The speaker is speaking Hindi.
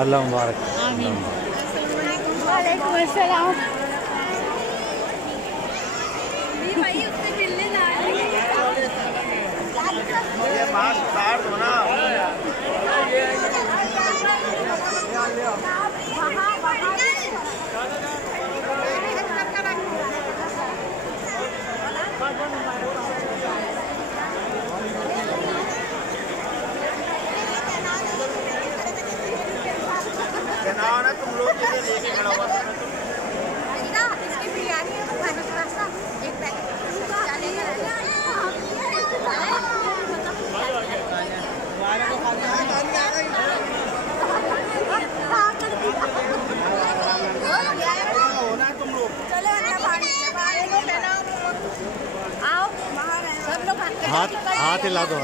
अल्लाह मुबारक। आमीन। वालेकुम अस्सलाम। भाई उससे मिलने ना ये मास्क काट दो ना। ना तुम लोग इधर लेके खड़ा हुआ था इसकी बिरयानी है खाने के पास एक पैकेट तुम लोग चलो आओ सब लोग हाथ हिला दो।